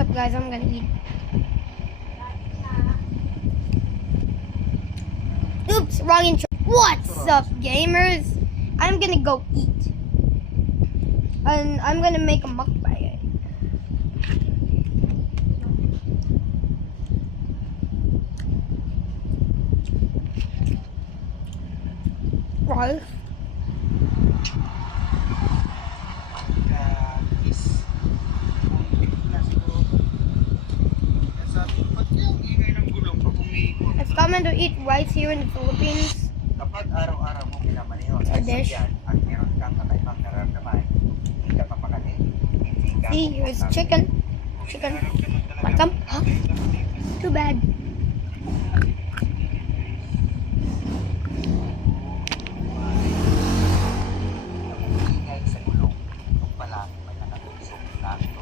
up, guys? I'm gonna eat. Oops, wrong intro. What's up, gamers? I'm gonna go eat. And I'm gonna make a mukbang. Right. It's common to eat rice here in the Philippines. Kapag araw-araw mo pinamaneho It's a dish. at meron kang kakaibang nararamdaman, hindi ka papakali, hindi ka See, here's chicken. Chicken. Welcome. Huh? Too bad. ingay sa gulong. Nung pala, may nakatusok na ito.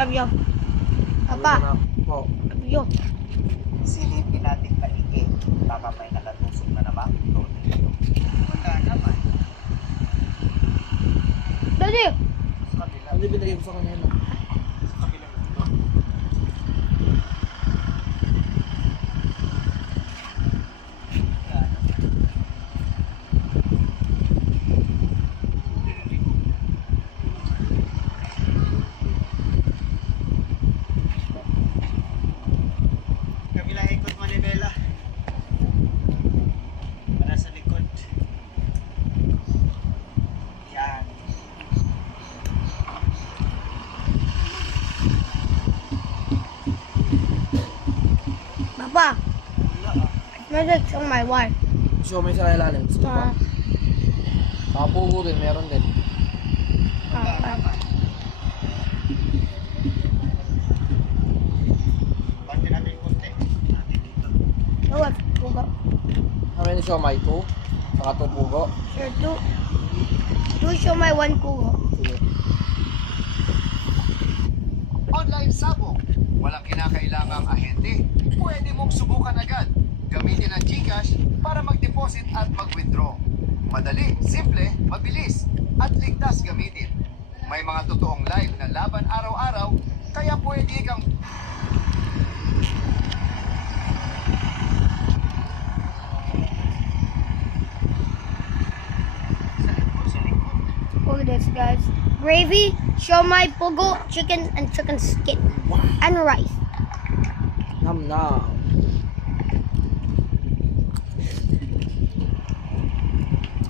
Love you. Papa. Po. Love you. Silipin natin paligid. Baka may nakatusok na naman ito. Wala naman. Daddy. Sa kabila. Ano binigay ko sa kanya na? Sa kabila. Kabila ikot manibela. Para sa likod. Yan. Papa. Magic's on my wife. Show mo sa ilalim. Gusto mo ba? Kapugo din, meron din. Bante natin yung konti. Natin dito. Oh, what's pugo? Kami ni Shomai 2. Saka 2 pugo. Sure, two show my one pugo. Sige. Online sabong. Walang kinakailangang ahente. Pwede mong subukan agad. Gamitin ang GCash para mag-deposit at mag-withdraw. Madali, simple, mabilis, at ligtas gamitin. May mga totoong live na laban araw-araw, kaya pwede kang Look at this, guys. Gravy, show my pugo, chicken, and chicken skin. And rice. Nam na.